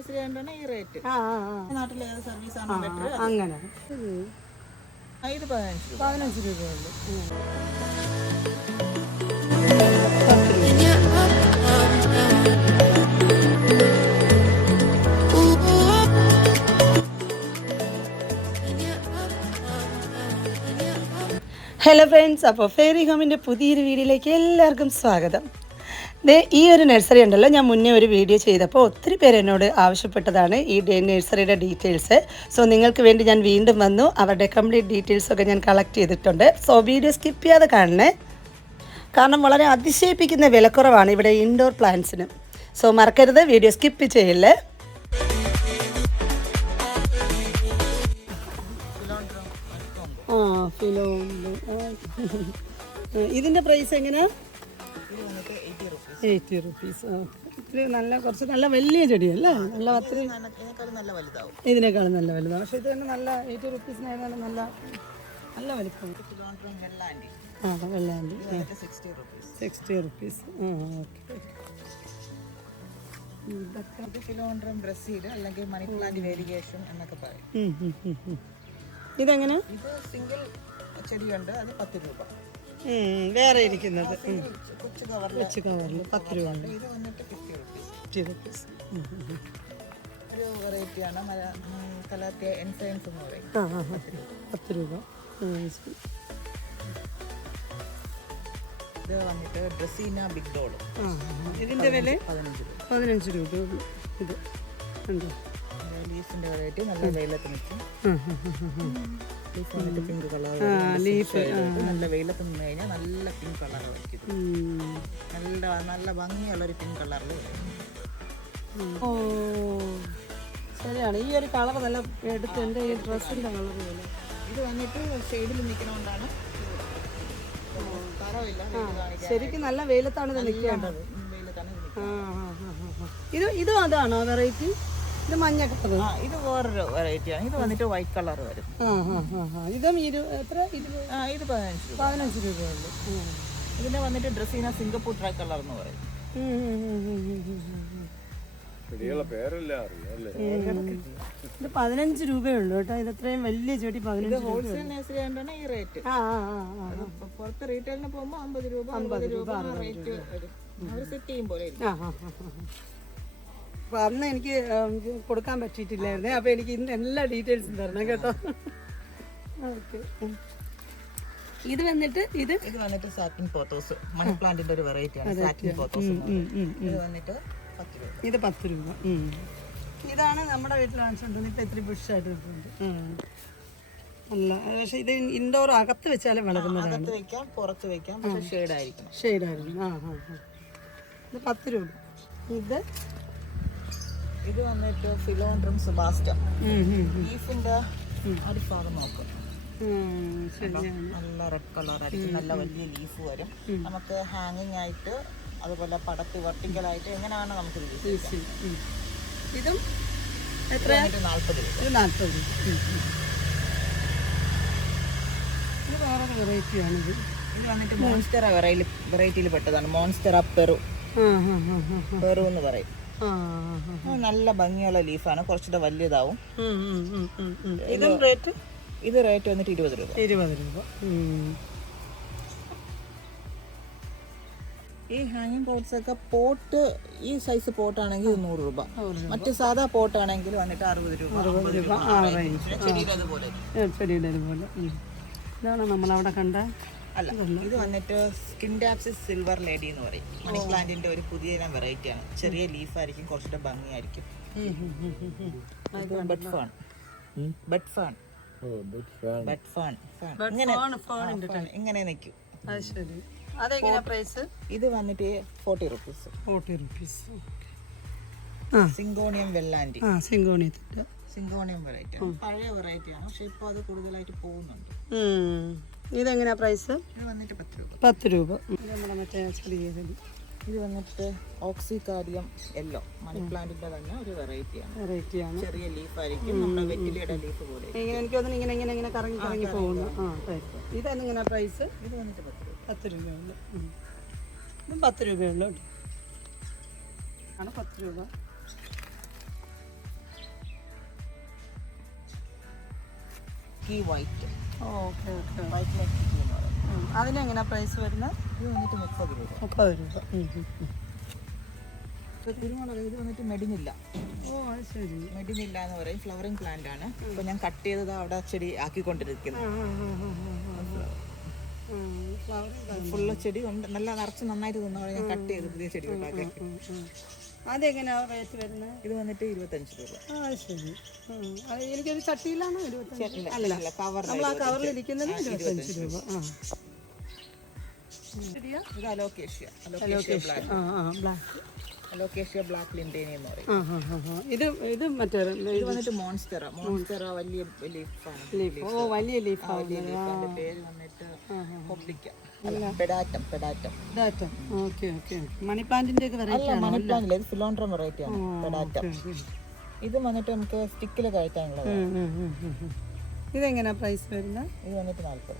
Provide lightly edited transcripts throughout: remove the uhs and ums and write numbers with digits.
ഈ റേറ്റ്. നാട്ടിലെ ഏത് സർവീസാണോ ബെറ്റർ അങ്ങനെ. ഇത് 15 രൂപയുള്ളൂ. ഹലോ ഫ്രണ്ട്സ്, അപ്പോൾ ഫെയറി ഹോമിൻ്റെ പുതിയൊരു വീഡിയോയിലേക്ക് എല്ലാവർക്കും സ്വാഗതം. ഈ ഒരു നഴ്സറി ഉണ്ടല്ലോ, ഞാൻ മുന്നേ ഒരു വീഡിയോ ചെയ്തപ്പോൾ ഒത്തിരി പേര് എന്നോട് ആവശ്യപ്പെട്ടതാണ് ഈ നഴ്സറിയുടെ ഡീറ്റെയിൽസ്. സോ നിങ്ങൾക്ക് വേണ്ടി ഞാൻ വീണ്ടും വന്നു. അവരുടെ കംപ്ലീറ്റ് ഡീറ്റെയിൽസൊക്കെ ഞാൻ കളക്ട് ചെയ്തിട്ടുണ്ട്. സോ വീഡിയോ സ്കിപ്പ് ചെയ്യാതെ കാണണേ, കാരണം വളരെ അതിശയിപ്പിക്കുന്ന വിലക്കുറവാണ് ഇവിടെ ഇൻഡോർ പ്ലാന്റ്സിന്. സോ മറക്കരുത്, വീഡിയോ സ്കിപ്പ് ചെയ്യില്ലേ. ഇതിൻ്റെ പ്രൈസ് എങ്ങനെയാ? 80 റുപ്പീസ്. ഇത്തിരി നല്ല, കുറച്ച് നല്ല വലിയ ചെടിയല്ലേ? നല്ല അത്രയും ഇതിനേക്കാളും നല്ല വലുതാണ്. പക്ഷെ ഇത് തന്നെ നല്ല 80 റുപ്പീസിനായാലും നല്ല നല്ല വലിപ്പം. വെള്ളാണ്ടി 60 റുപ്പീസ്. ഓക്കെ. അല്ലെങ്കിൽ മണി പ്ലാന്റ് വേരിയേഷൻ എന്നൊക്കെ പറയും. ഇതെങ്ങനെ? ഇത് സിംഗിൾ ചെടിയുണ്ട്, അത് 10 രൂപ. വേറെ ഇരിക്കുന്നത് കൊച്ചു കവറിൽ 10 രൂപ. ഇത് വന്നിട്ട് 50 റുപ്പീസ്. ഒരു വെറൈറ്റിയാണ് കലാത്തിയ എൻസൈൻസ് എന്ന് പറയും. 10 രൂപ. ഇത് വന്നിട്ട് ഡ്രസീന ബിഗ് ഡോൾ. ഇതിന്റെ വില 15 രൂപ. ഇത് ഉണ്ടോ? ലീഫിന്റെ വെറൈറ്റി നല്ല വെയിലത്ത് നിൽക്കും. ലീഫ് വന്നിട്ട് പിങ്ക് കളർ. ലീഫ് നല്ല വെയിലത്ത് നിന്ന് കഴിഞ്ഞാൽ നല്ല പിങ്ക് കളർ വയ്ക്കും. നല്ല നല്ല ഭംഗിയുള്ളൊരു പിങ്ക് കളറിൽ വരും. ഓ ശരിയാണ്. ഈ ഒരു കളർ നല്ല എടുത്ത് എൻ്റെ ഈ ഡ്രസ്സിൻ്റെ കളർ പോലെ. ഇത് വന്നിട്ട് ഷെയ്ഡിൽ നിൽക്കണോണ്ടാണ് തറവില്ല. ശരിക്കും നല്ല വെയിലത്താണ് ഇത് നിൽക്കേണ്ടത്. വെയിലത്താണ് ഇതും അതാണോ വെറൈറ്റി? ഇത് മഞ്ഞ കളർ. ഇത് വേറൊരു വെറൈറ്റിയാണ്. ഇത് വന്നിട്ട് വൈറ്റ് കളർ വരും. ഇതും എത്ര? ഇത് 15 രൂപയുള്ളൂ. ഇതിനെ വന്നിട്ട് ഡ്രസീന സിംഗപ്പൂർ ട്രൈ കളർ എന്ന് പറയും. ഇത് 15 രൂപയുള്ളൂ കേട്ടോ. ഇത് അത്രയും വലിയ ചെടി 15 രൂപ. ഹോൾസെയിൽ നഴ്സറി ആയതുകൊണ്ടാണ് ഈ റേറ്റ്. പുറത്ത് റീറ്റെയിലിന് പോകുമ്പോൾ 50 രൂപ റേറ്റ് വരും. അവർ സെറ്റ് ചെയ്യും പോലെ. അപ്പം അന്ന് എനിക്ക് കൊടുക്കാൻ പറ്റിയിട്ടില്ലായിരുന്നേ. അപ്പോൾ എനിക്ക് ഇന്ന് എല്ലാ ഡീറ്റെയിൽസും തരണം കേട്ടോ. ഓക്കെ. ഇത് വന്നിട്ട് ഇത് വന്നിട്ട് സാറ്റിൻ പോത്തോസ്, മണി പ്ലാന്റിന്റെ ഒരു വെറൈറ്റിയാണ് സാറ്റിൻ പോത്തോസ്. ഇത് വന്നിട്ട് 10 രൂപ. ഇത് 10 രൂപ. ഇതാണ് നമ്മുടെ വീട്ടിൽ വാങ്ങിച്ചുകൊണ്ടിരുന്നത്. ഇപ്പം ഇത്തിരി ബുഷായിട്ട് കിട്ടുന്നുണ്ട്. അല്ല, പക്ഷെ ഇത് ഇൻഡോർ അകത്ത് വെച്ചാലും വളരുന്നതാണ്. അകത്ത് വെക്കാം, പുറത്ത് വെക്കാം, പക്ഷെ ഷെയ്ഡായിരിക്കും. ഇത് 10 രൂപ. ഇത് വന്നിട്ട് ഫിലോൺഡ്രം സെബാസ്റ്റ. ലീഫിന്റെ അടിഭാഗം നോക്കും. നല്ല റെഡ് കളർ ആയിരിക്കും. നല്ല വലിയ ലീഫ് വരും. നമുക്ക് ഹാങ്ങിങ് ആയിട്ട്, അതുപോലെ പടത്തി വെർട്ടിക്കലായിട്ട് എങ്ങനെയാണ് നമുക്ക് യൂസ് ചെയ്യാം. ഇതും 40 രൂപ. ഇത് 40 രൂപ. ഇത് വേറെ വെറൈറ്റിയാണിത്. ഇത് വന്നിട്ട് മോൺസ്റ്റർ വെറൈറ്റിയിൽ പെട്ടതാണ്. മോൺസ്റ്റർ പെറു എന്ന് പറയും. നല്ല ഭംഗിയുള്ള ലീഫാണ്. കുറച്ചുകൂടെ വലിയതാവും. ഇത് റേറ്റ് വന്നിട്ട് 20 രൂപ. ഈ ഹാങ്ങിങ് പോട്ട്സ് ഒക്കെ പോട്ട്, ഈ സൈസ് പോട്ടാണെങ്കിൽ 100 രൂപ. മറ്റു സാധാ പോട്ടാണെങ്കിൽ വന്നിട്ട് 60 രൂപ. ചെടിയുടെ അതുപോലെ. ഇതാണ് നമ്മളവിടെ കണ്ട. അല്ല, ഇത് വന്നിട്ട് സ്കിൻ ഡാപ്സിസ് സിൽവർ ലേഡി എന്ന് പറയും. മണി പ്ലാന്റിന്റെ ഒരു പുതിയ വെറൈറ്റിയാണ്. ചെറിയ ലീഫായിരിക്കും, കുറച്ചുകൂടെ ഭംഗിയായിരിക്കും. ഇങ്ങനെ നിൽക്കും. ഇത് വന്നിട്ട് 40 റുപ്പീസ്. സിങ്കോണിയം വെള്ളാണ്ടി. സിങ്കോണിയം വെറൈറ്റി പഴയ വെറൈറ്റിയാണ്, പക്ഷെ ഇപ്പോൾ അത് കൂടുതലായിട്ട് പോകുന്നുണ്ട്. ഇതെങ്ങനെയാ പ്രൈസ്? ഇത് വന്നിട്ട് 10 രൂപ. നമ്മുടെ മറ്റേ ചെറിയ ചെടി. ഇത് വന്നിട്ട് ഓക്സികാരിയം യെല്ലോ, മണി പ്ലാന്റിന്റെ തന്നെ ഒരു വെറൈറ്റിയാണ്. ചെറിയ ലീഫായിരിക്കും, നമ്മുടെ വെറ്റിലയുടെ ലീഫ് പോലെ. എനിക്ക് തോന്നുന്നു ഇങ്ങനെ കറങ്ങി പോകുന്നു. ഇതെങ്ങനെ പ്രൈസ്? ഇത് വന്നിട്ട് 10 രൂപയുള്ളൂ. ഇതും 10 രൂപയുള്ളൂ. ആണ് 10 രൂപ. Milky white. Okay okay. White milky എന്ന് പറയും. അതിനെങ്ങനെയാണ് പ്രൈസ് വരുന്നത്? ഇത് വന്നിട്ട് 30 രൂപ. 30 രൂപ. കുരുമുളക് ഇത് വന്നിട്ട് മെഡിനില്ല. ഓ അത് ശരി. മെഡിനില്ല എന്ന് പറയും. ഫ്ലവറിങ് പ്ലാന്റ് ആണ്. ഇപ്പോൾ ഞാൻ കട്ട് ചെയ്തത് അവിടെ ചെടി ആക്കിക്കൊണ്ടിരിക്കുന്നത്. ഫുള്ള് ചെടി ഉണ്ട്, നല്ല നിറച്ച് നന്നായിട്ട് നിന്നോടെ ഞാൻ കട്ട് ചെയ്ത് പുതിയ ചെടി ഉണ്ടാക്കി. അതെങ്ങനെയാണ് റേറ്റ് വരുന്നത്? ഇത് വന്നിട്ട് 25 രൂപ. ആ ശരി. എനിക്കൊരു ചട്ടിയിലാണോ 25? അല്ല, കവർ. നമ്മൾ ആ കവറിലിരിക്കുന്നത് 25 രൂപ. ഇത് അലോക്കേഷ്യ ബ്ലാക്ക്. അലോക്കേഷ്യ ബ്ലാക്ക് ലിൻഡേനി എന്ന് പറയും. ഇത് മറ്റേ ഇത് വന്നിട്ട് മോൺസ്റ്റെറ വലിയ ലീഫാണ്. ഓ വലിയ ലീഫാണ്. പേര് വന്നിട്ട് പൊബ്ലിക്ക. പെഡാറ്റം. Okay okay. മണി പ്ലാന്റിന്റെ ഒക്കെ വെറൈറ്റി ആണ്. മണി പ്ലാന്റ് ഇത് ഫിലോൺഡ്രം വെറൈറ്റി ആണ് പെഡാറ്റം. ഇത് വന്നിട്ട് നമുക്ക് സ്റ്റിക്കിൽ കഴിക്കാനുള്ളത്. ഇതെങ്ങനെയാ പ്രൈസ് വരുന്നത്? ഇത് വന്നിട്ട് 40.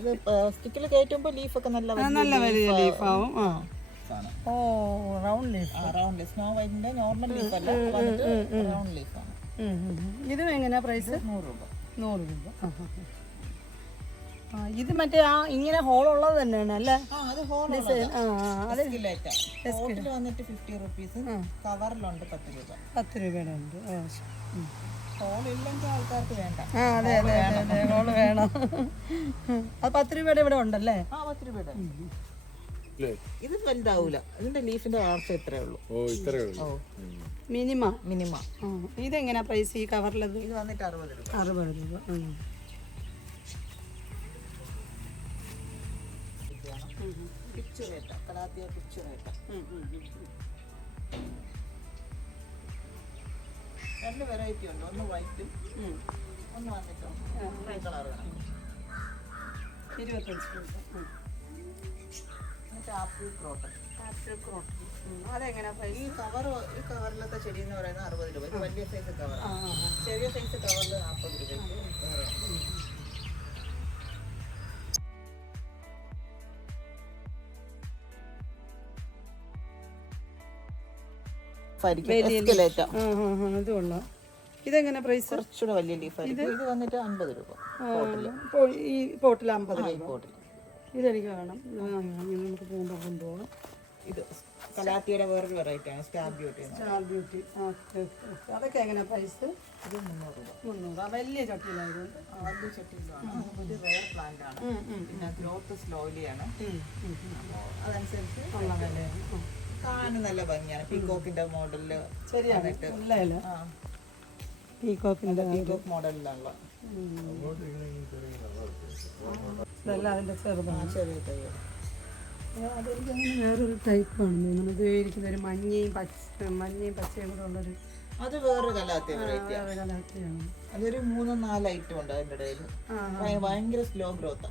ഇത് സ്റ്റിക്കിൽ കയറ്റുമ്പോൾ ലീഫൊക്കെ നല്ല വലിയ ലീഫാവും. ഓ round leaf. Round leaf. Snow വൈറ്റിന്റെ നോർമൽ ലീഫ് അല്ല, റൗണ്ട് ലീഫാണ്. ഇത് എങ്ങനെയാ പ്രൈസ്? 100 രൂപ. 100 രൂപ. ഇത് മറ്റേ ആ ഇങ്ങനെ ഹോൾ ഉള്ളത് തന്നെയാണ് അല്ലേ? അത് ഹോട്ടിൽ വന്നിട്ട് 50 റുപ്പീസ്. കവറിലുണ്ട് 10 രൂപ. 10 രൂപയുടെ ഉണ്ട്. ഹോൾ ഇല്ലെങ്കിൽ ആൾക്കാർക്ക് വേണ്ട. അതെ ഹോള് വേണം. അത് 10 രൂപയുടെ ഇവിടെ ഉണ്ടല്ലേ? 10 രൂപയുടെ. ഇത് വലുതാവൂല, ഇതിന്റെ ലീഫിന്റെ വളർച്ച ഇത്രേ ഉള്ളൂ. മിനിമ. ഇതെങ്ങനെയാ പ്രൈസ് ഈ കവറിലത്? ഇത് വന്നിട്ട് 60 രൂപ. 60 രൂപ. പിച്ചുറേറ്റ, കലാത്തിയ പിച്ചുറേറ്റ. 2 വെറൈറ്റി ഉണ്ട്. ഒന്ന് വൈറ്റും ഒന്ന് വന്നിട്ടോ ഗ്രേ കളറാണ്. 25 രൂപ. Apple croton. അതെങ്ങനെയാ പ്രൈസ്? ഈ കവറിലത്തെ ചെടി എന്ന് പറയുന്നത് 60 രൂപ. ഇത് വലിയ സൈസ് കവർ. ചെറിയ സൈസ് കവറിൽ 40 രൂപയ്ക്ക്. ഇതെങ്ങനെ പ്രൈസ്? കുറച്ചുകൂടെ വലിയ ലീഫായിരിക്കും. ഇത് വന്നിട്ട് 50 രൂപ. ഈ പോട്ടിൽ 50 രൂപ. ഇതെനിക്ക് വേണം, നമുക്ക് പോകുമ്പോൾ കൊണ്ടുപോകാം. ഇത് കലാത്തിയുടെ വേറൊരു വെറൈറ്റി ആണ്, സ്റ്റാർ ബ്യൂട്ടി. അതൊക്കെ എങ്ങനെയാ പ്രൈസ്? ഇത് 300 രൂപ. 300. വലിയ ചട്ടിയിലായതുകൊണ്ട്. വലിയ ചട്ടിയിലാണ്. ഇത് റെയർ പ്ലാന്റ് ആണ്. പിന്നെ ഗ്രോത്ത് സ്ലോലി ആണ്. അതനുസരിച്ച് കാണാൻ നല്ല ഭംഗിയാണ്. പീകോക്കിന്റെ മോഡലില്. ശരിയാണ്. പീകോക്ക് മോഡലിലുള്ള അതിന്റെ ചെറുതാണ്. ചെറിയ തൈ. അതെനിക്കങ്ങനെ വേറൊരു ടൈപ്പാണ് തോന്നുന്നത്. ഇരിക്കുന്ന ഒരു മഞ്ഞയും പച്ചയും കൂടെ ഉള്ളൊരു. അത് വേറെ കലാത്തിയ വെറൈറ്റിയാണ്. അതൊരു 3-4 ഐറ്റം ഉണ്ട് അതിൻ്റെ ഇടയിൽ. ഭയങ്കര സ്ലോ ഗ്രോത്ത്.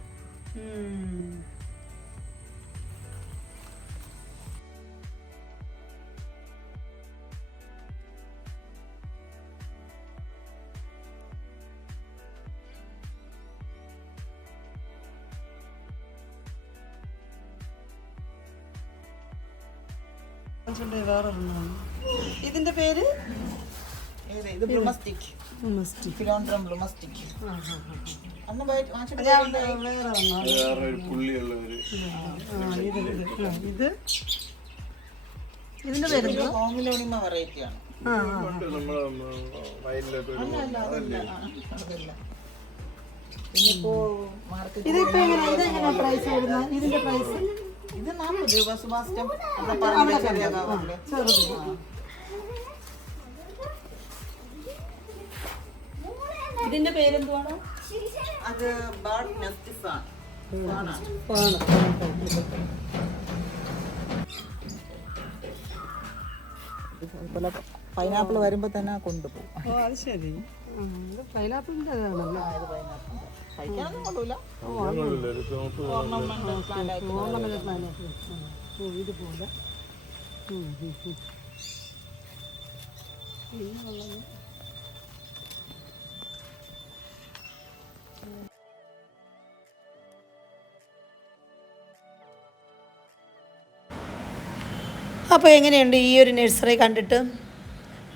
ഇതിന്റെ പേര് ഇത് ബ്ലൂമസ്റ്റിക്. ഫിലോൺഡ്രം ബ്ലൂമസ്റ്റിക്. ഇതിന്റെ പേര് ഹോമിലോണിമ വെറൈറ്റി ആണ്. ഇതിപ്പോ എങ്ങനെയാ പ്രൈസ് വരുന്നത്? ഇതിന്റെ പ്രൈസ് ഇത് 40 രൂപ. സുഭാസ്റ്റം ഇതിന്റെ പേരെന്തുവാണ്? അത് ബേർഡ് നെസ്റ്റിഫാണ്. പൈനാപ്പിൾ വരുമ്പോ തന്നെ കൊണ്ടുപോകും. ഓ അത് ശരി. പൈനാപ്പിളിന്റെ ആണല്ലോ. ഇത് പൈനാപ്പിളിന്റെ കഴിക്കാനൊന്നും കൊള്ളൂല. ഇതുപോലെ അപ്പോൾ എങ്ങനെയുണ്ട് ഈ ഒരു നഴ്സറി കണ്ടിട്ട്?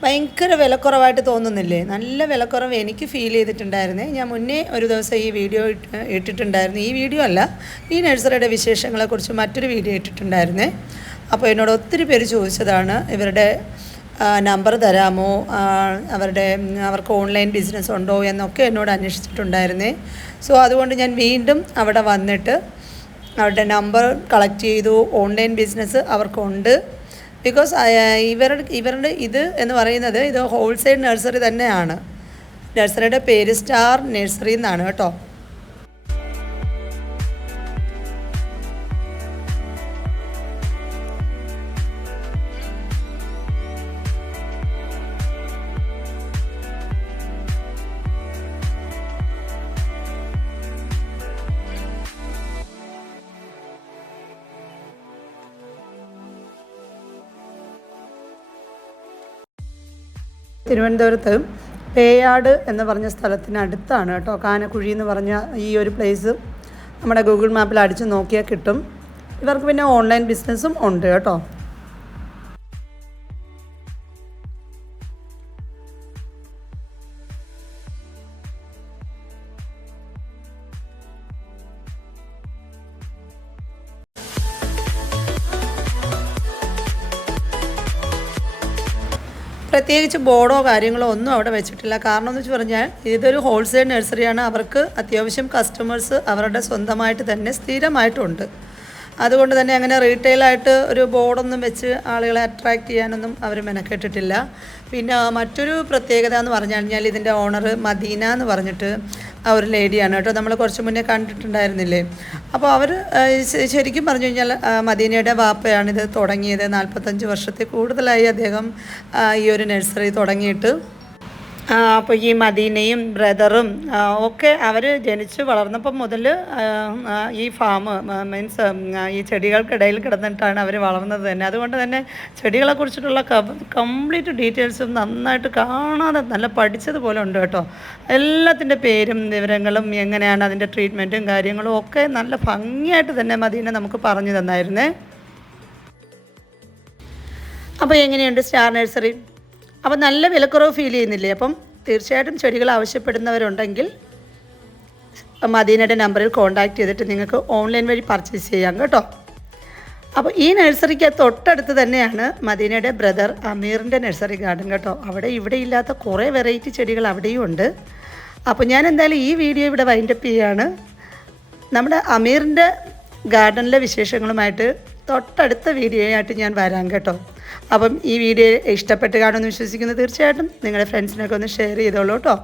ഭയങ്കര വിലക്കുറവായിട്ട് തോന്നുന്നില്ലേ? നല്ല വിലക്കുറവ് എനിക്ക് ഫീൽ ചെയ്തിട്ടുണ്ടായിരുന്നേ. ഞാൻ മുന്നേ ഒരു ദിവസം ഈ വീഡിയോ ഇട്ടിട്ടുണ്ടായിരുന്നു. ഈ വീഡിയോ അല്ല, ഈ നഴ്സറിയുടെ വിശേഷങ്ങളെക്കുറിച്ച് മറ്റൊരു വീഡിയോ ഇട്ടിട്ടുണ്ടായിരുന്നേ. അപ്പോൾ എന്നോട് ഒത്തിരി പേര് ചോദിച്ചതാണ് ഇവരുടെ നമ്പർ തരാമോ, അവർക്ക് ഓൺലൈൻ ബിസിനസ് ഉണ്ടോ എന്നൊക്കെ എന്നോട് അന്വേഷിച്ചിട്ടുണ്ടായിരുന്നേ. സോ അതുകൊണ്ട് ഞാൻ വീണ്ടും അവിടെ വന്നിട്ട് അവരുടെ നമ്പർ കളക്ട് ചെയ്തു. ഓൺലൈൻ ബിസിനസ് അവർക്കുണ്ട്. ബിക്കോസ് ഇവരുടെ ഇത് എന്ന് പറയുന്നത് ഇത് ഹോൾസെയിൽ നഴ്സറി തന്നെയാണ്. നഴ്സറിയുടെ പേര് സ്റ്റാർ നഴ്സറി എന്നാണ് കേട്ടോ. തിരുവനന്തപുരത്ത് പേയാട് എന്ന് പറഞ്ഞ സ്ഥലത്തിനടുത്താണ് കേട്ടോ കാനക്കുഴി എന്ന് പറഞ്ഞ ഈ ഒരു പ്ലേസ്. നമ്മുടെ ഗൂഗിൾ മാപ്പിൽ അടിച്ച് നോക്കിയാൽ കിട്ടും. ഇവർക്ക് പിന്നെ ഓൺലൈൻ ബിസിനസ്സും ഉണ്ട് കേട്ടോ. പ്രത്യേകിച്ച് ബോർഡോ കാര്യങ്ങളോ ഒന്നും അവിടെ വെച്ചിട്ടില്ല. കാരണം എന്ന് വെച്ച് പറഞ്ഞാൽ ഇതൊരു ഹോൾസെയിൽ നഴ്സറിയാണ്. അവർക്ക് അത്യാവശ്യം കസ്റ്റമേഴ്സ് അവരുടെ സ്വന്തമായിട്ട് തന്നെ സ്ഥിരമായിട്ടുണ്ട്. അതുകൊണ്ട് തന്നെ അങ്ങനെ റീറ്റെയിലായിട്ട് ഒരു ബോർഡൊന്നും വെച്ച് ആളുകളെ അട്രാക്റ്റ് ചെയ്യാനൊന്നും അവർ മെനക്കെട്ടിട്ടില്ല. പിന്നെ മറ്റൊരു പ്രത്യേകത എന്ന് പറഞ്ഞു കഴിഞ്ഞാൽ ഇതിൻ്റെ ഓണർ മദീന എന്ന് പറഞ്ഞിട്ട് ആ ഒരു ലേഡിയാണ് കേട്ടോ. നമ്മൾ കുറച്ച് മുന്നേ കണ്ടിട്ടുണ്ടായിരുന്നില്ലേ? അപ്പോൾ അവർ ശരിക്കും പറഞ്ഞു കഴിഞ്ഞാൽ മദീനയുടെ വാപ്പയാണിത് തുടങ്ങിയത്. 45 വർഷത്തിൽ കൂടുതലായി അദ്ദേഹം ഈ ഒരു നഴ്സറി തുടങ്ങിയിട്ട്. അപ്പോൾ ഈ മദീനയും ബ്രദറും ഒക്കെ അവർ ജനിച്ച് വളർന്നപ്പം മുതൽ ഈ ഫാം മീൻസ് ഈ ചെടികൾക്കിടയിൽ കിടന്നിട്ടാണ് അവർ വളർന്നത് തന്നെ. അതുകൊണ്ട് തന്നെ ചെടികളെക്കുറിച്ചിട്ടുള്ള കംപ്ലീറ്റ് ഡീറ്റെയിൽസും നന്നായിട്ട് കാണാതെ നല്ല പഠിച്ചതുപോലെ ഉണ്ട് കേട്ടോ. എല്ലാത്തിൻ്റെ പേരും വിവരങ്ങളും എങ്ങനെയാണ് അതിൻ്റെ ട്രീറ്റ്മെൻറ്റും കാര്യങ്ങളും ഒക്കെ നല്ല ഭംഗിയായിട്ട് തന്നെ മദീന നമുക്ക് പറഞ്ഞു തന്നായിരുന്നേ. അപ്പോൾ എങ്ങനെയുണ്ട് സ്റ്റാർ നഴ്സറി? അപ്പം നല്ല വിലക്കുറവ് ഫീൽ ചെയ്യുന്നില്ലേ? അപ്പം തീർച്ചയായിട്ടും ചെടികൾ ആവശ്യപ്പെടുന്നവരുണ്ടെങ്കിൽ മദീനയുടെ നമ്പറിൽ കോൺടാക്റ്റ് ചെയ്തിട്ട് നിങ്ങൾക്ക് ഓൺലൈൻ വഴി പർച്ചേസ് ചെയ്യാം കേട്ടോ. അപ്പോൾ ഈ നഴ്സറിക്ക് തൊട്ടടുത്ത് തന്നെയാണ് മദീനയുടെ ബ്രദർ അമീറിൻ്റെ നഴ്സറി ഗാർഡൻ കേട്ടോ. അവിടെ ഇവിടെ ഇല്ലാത്ത കുറേ വെറൈറ്റി ചെടികൾ അവിടെയും ഉണ്ട്. അപ്പോൾ ഞാൻ എന്തായാലും ഈ വീഡിയോ ഇവിടെ വൈൻഡപ്പ് ചെയ്യുകയാണ്. നമ്മുടെ അമീറിൻ്റെ ഗാർഡനിലെ വിശേഷങ്ങളുമായിട്ട് തൊട്ടടുത്ത വീഡിയോയായിട്ട് ഞാൻ വരാം കേട്ടോ. അപ്പം ഈ വീഡിയോ ഇഷ്ടപ്പെട്ട് കാണുമെന്ന് വിശ്വസിക്കുന്നു. തീർച്ചയായിട്ടും നിങ്ങളുടെ ഫ്രണ്ട്സിനൊക്കെ ഒന്ന് ഷെയർ ചെയ്തോളൂ കേട്ടോ.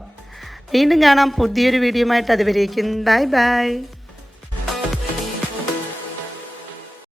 വീണ്ടും കാണാം പുതിയൊരു വീഡിയോ ആയിട്ട്. അതുവരേക്കും ബൈ ബൈ.